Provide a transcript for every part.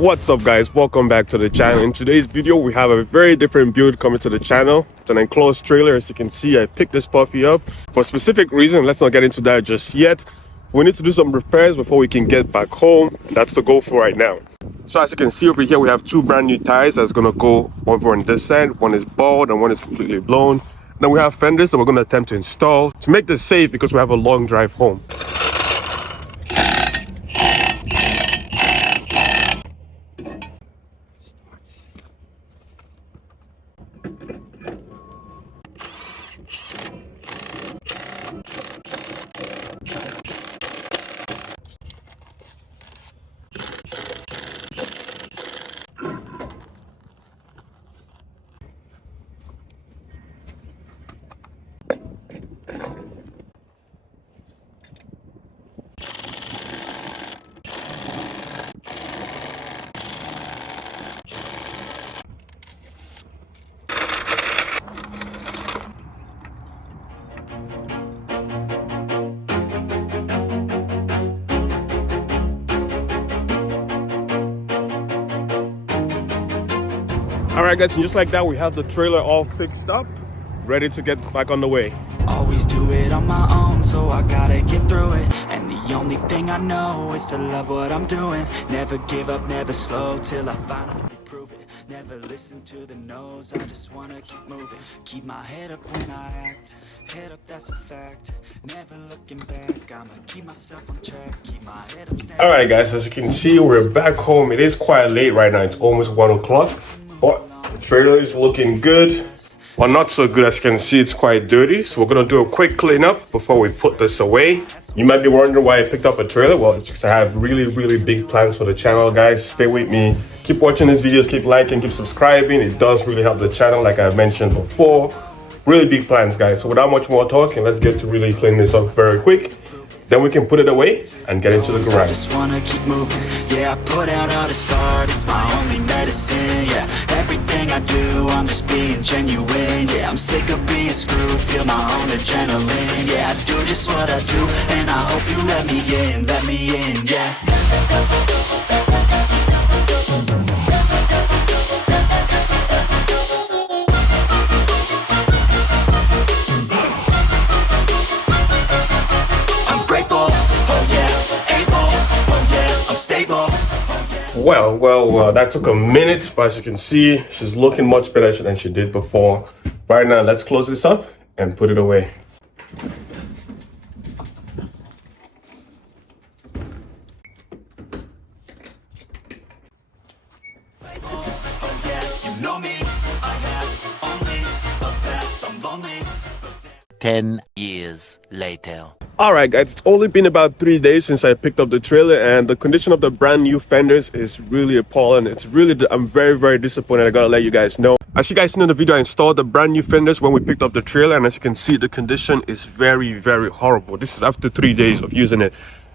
What's up guys, welcome back to the channel. In today's video we have a very different build coming to the channel. It's an enclosed trailer. As you can see, I picked this puppy up for a specific reason. Let's not get into that just yet. We need to do some repairs before we can get back home. That's the goal for right now. So as you can see over here, we have two brand new tires that's gonna go over on this side. One is bald and one is completely blown. Then we have fenders that we're gonna attempt to install to make this safe because we have a long drive home. Alright guys, and just like that, we have the trailer all fixed up, ready to get back on the way. Always do it on my own, so I gotta get through it. And the only thing I know is to love what I'm doing. Never give up, never slow, till I finally prove it. Never listen to the no's, I just wanna keep moving. Keep my head up when I act, head up, that's a fact. Never looking back, I'ma keep myself on track. Keep my head up. Alright guys, as you can see, we're back home. It is quite late right now, it's almost 1 o'clock. But the trailer is looking good. Well, not so good. As you can see, it's quite dirty. So we're gonna do a quick cleanup before we put this away. You might be wondering why I picked up a trailer. Well, it's because I have really big plans for the channel, guys. Stay with me. Keep watching these videos, keep liking, keep subscribing. It does really help the channel, like I mentioned before. Really big plans, guys. So without much more talking, let's get to really clean this up very quick. Then we can put it away and get into the garage. I just wanna keep moving. Yeah, I put out all this art, it's my only medicine. Yeah, everything I do, I'm just being genuine. Yeah, I'm sick of being screwed, feel my own adrenaline. Yeah, I do just what I do, and I hope you let me in, yeah. Well, that took a minute, but as you can see, she's looking much better than she did before. Right now, let's close this up and put it away. You know me, I have only a path, I'm lonely. 10 years later. Alright guys, it's only been about 3 days since I picked up the trailer, and the condition of the brand new fenders is really appalling. I'm very disappointed. I gotta let you guys know. As you guys seen in the video, I installed the brand new fenders when we picked up the trailer, and as you can see, the condition is very horrible. This is after 3 days of using it.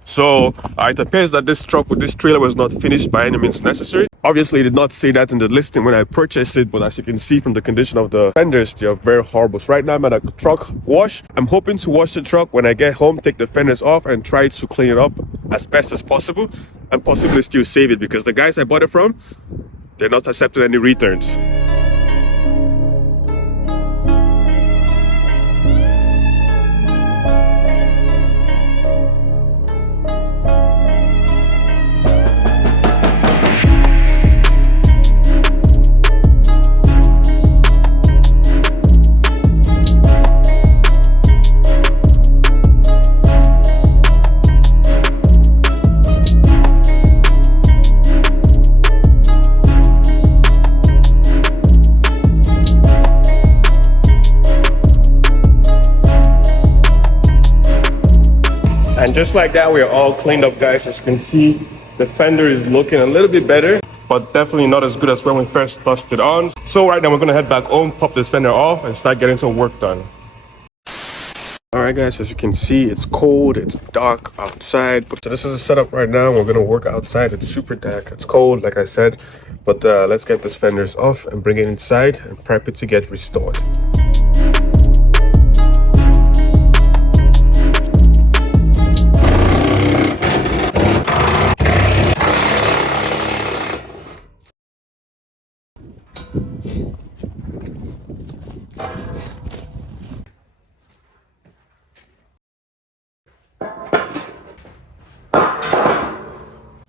So it appears that this truck with this trailer was not finished by any means necessary. Obviously, it did not say that in the listing when I purchased it, but as you can see from the condition of the fenders, they are very horrible. So right now I'm at a truck wash. I'm hoping to wash the truck when I get home, take the fenders off and try to clean it up as best as possible and possibly still save it, because the guys I bought it from, they're not accepting any returns. And just like that, we are all cleaned up, guys. As you can see, the fender is looking a little bit better, but definitely not as good as when we first tossed it on. So right now we're gonna head back home, pop this fender off and start getting some work done. Alright guys, as you can see, it's cold, it's dark outside. So this is the setup right now. We're gonna work outside. It's super dark, it's cold, like I said. But let's get this fenders off and bring it inside and prep it to get restored.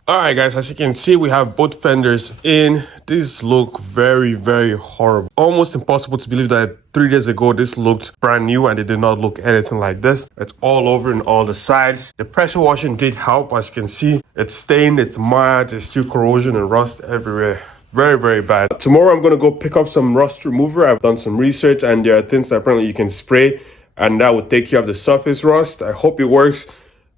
All right, guys, as you can see, we have both fenders in. These look very, very horrible. Almost impossible to believe that 3 days ago, this looked brand new and it did not look anything like this. It's all over in all the sides. The pressure washing did help. As you can see, it's stained, it's marred, there's still corrosion and rust everywhere. Very, very bad. Tomorrow, I'm going to go pick up some rust remover. I've done some research and there are things that apparently you can spray and that will take care of the surface rust. I hope it works,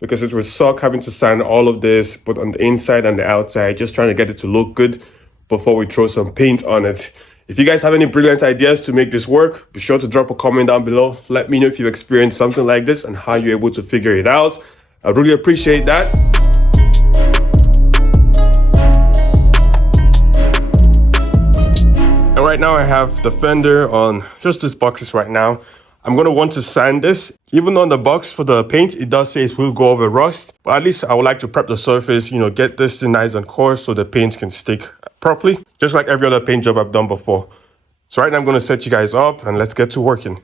because it would suck having to sand all of this, but on the inside and the outside, just trying to get it to look good before we throw some paint on it. If you guys have any brilliant ideas to make this work, be sure to drop a comment down below. Let me know if you've experienced something like this and how you're able to figure it out. I'd really appreciate that. And right now I have the fender on just these boxes right now. I'm going to want to sand this. Even on the box for the paint, it does say it will go over rust. But at least I would like to prep the surface, get this thing nice and coarse so the paint can stick properly. Just like every other paint job I've done before. So right now I'm going to set you guys up and let's get to working.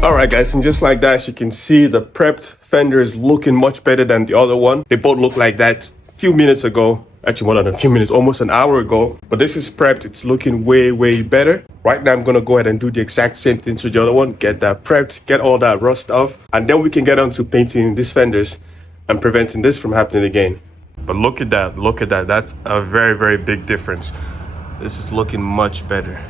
Alright guys, and just like that, as you can see, the prepped fender is looking much better than the other one. They both look like that a few minutes ago. Actually, more than a few minutes, almost an hour ago. But this is prepped. It's looking way, way better. Right now, I'm going to go ahead and do the exact same thing to the other one. Get that prepped, get all that rust off. And then we can get on to painting these fenders and preventing this from happening again. But look at that. Look at that. That's a very, very big difference. This is looking much better.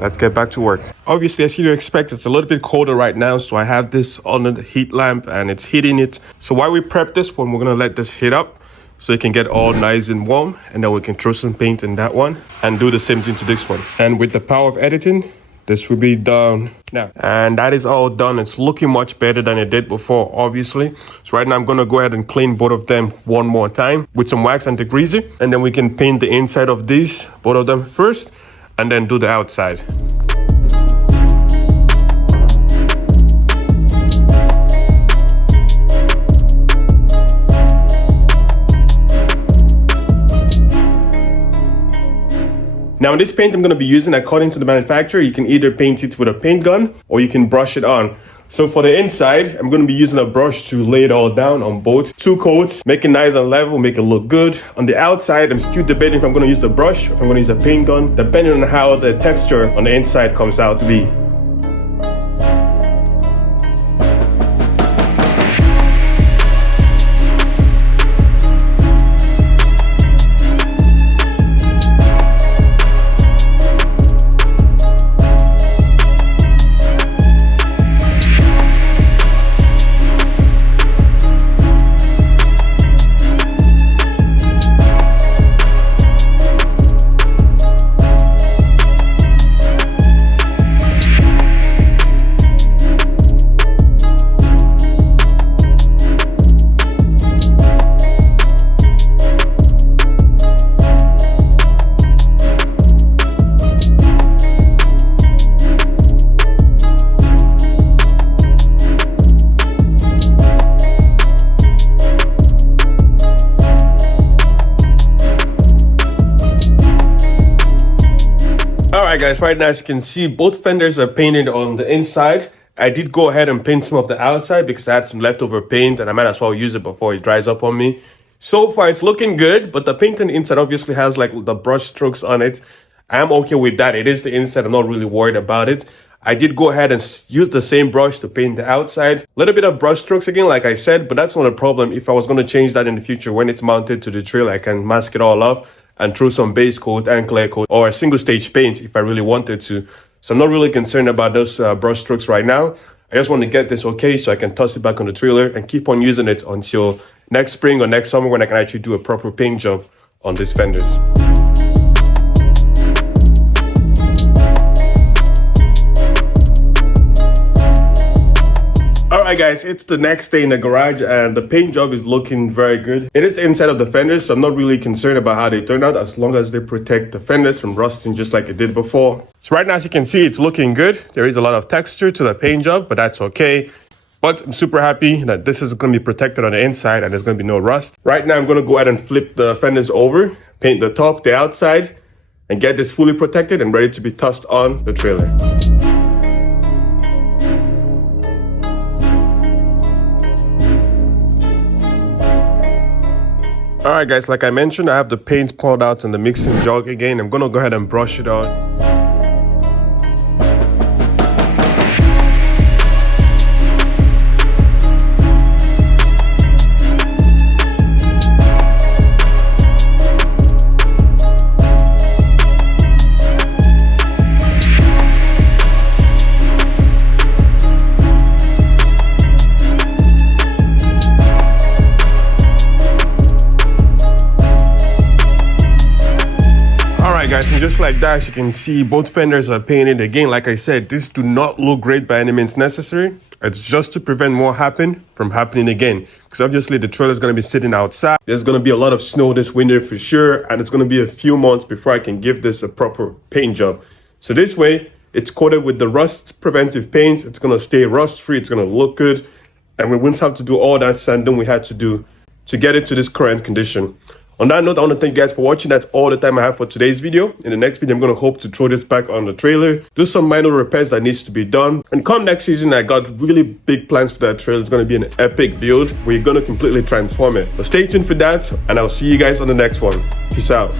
Let's get back to work. Obviously, as you'd expect, it's a little bit colder right now. So I have this under the heat lamp and it's heating it. So while we prep this one, we're going to let this heat up so it can get all nice and warm. And then we can throw some paint in that one and do the same thing to this one. And with the power of editing, this will be done now. And that is all done. It's looking much better than it did before, obviously. So right now I'm going to go ahead and clean both of them one more time with some wax and degreaser. And then we can paint the inside of these, both of them first, and then do the outside. Now, this paint I'm going to be using, according to the manufacturer, you can either paint it with a paint gun or you can brush it on. So for the inside, I'm going to be using a brush to lay it all down on both. 2 coats, make it nice and level, make it look good. On the outside, I'm still debating if I'm going to use a brush or if I'm going to use a paint gun, depending on how the texture on the inside comes out to be. Alright guys, right now as you can see, both fenders are painted on the inside. I did go ahead and paint some of the outside because I had some leftover paint and I might as well use it before it dries up on me. So far it's looking good, but the paint on the inside obviously has like the brush strokes on it. I am okay with that. It is the inside. I'm not really worried about it. I did go ahead and use the same brush to paint the outside. A little bit of brush strokes again, like I said, but that's not a problem. If I was going to change that in the future when it's mounted to the trailer, I can mask it all off and throw some base coat and clear coat or a single stage paint if I really wanted to. So I'm not really concerned about those brush strokes right now. I just want to get this okay so I can toss it back on the trailer and keep on using it until next spring or next summer when I can actually do a proper paint job on these fenders. Alright guys, it's the next day in the garage and the paint job is looking very good. It is the inside of the fenders, so I'm not really concerned about how they turn out as long as they protect the fenders from rusting just like it did before. So right now, as you can see, it's looking good. There is a lot of texture to the paint job, but that's okay. But I'm super happy that this is going to be protected on the inside and there's going to be no rust. Right now, I'm going to go ahead and flip the fenders over, paint the top, the outside, and get this fully protected and ready to be tossed on the trailer. Alright guys, like I mentioned, I have the paint poured out in the mixing jug again. I'm going to go ahead and brush it on. Guys, and just like that, as you can see, both fenders are painted. Again, like I said, this do not look great by any means necessary. It's just to prevent more from happening again, because obviously the trailer is going to be sitting outside. There's going to be a lot of snow this winter for sure, and it's going to be a few months before I can give this a proper paint job. So this way, it's coated with the rust preventive paint. It's going to stay rust free. It's going to look good, and we wouldn't have to do all that sanding we had to do to get it to this current condition. On that note, I want to thank you guys for watching. That's all the time I have for today's video. In the next video, I'm going to hope to throw this back on the trailer, do some minor repairs that needs to be done. And come next season, I got really big plans for that trailer. It's going to be an epic build. We're going to completely transform it. So stay tuned for that, and I'll see you guys on the next one. Peace out.